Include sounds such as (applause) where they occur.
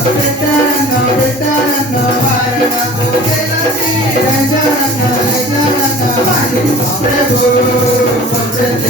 ప్రభు (laughs) ప్రభు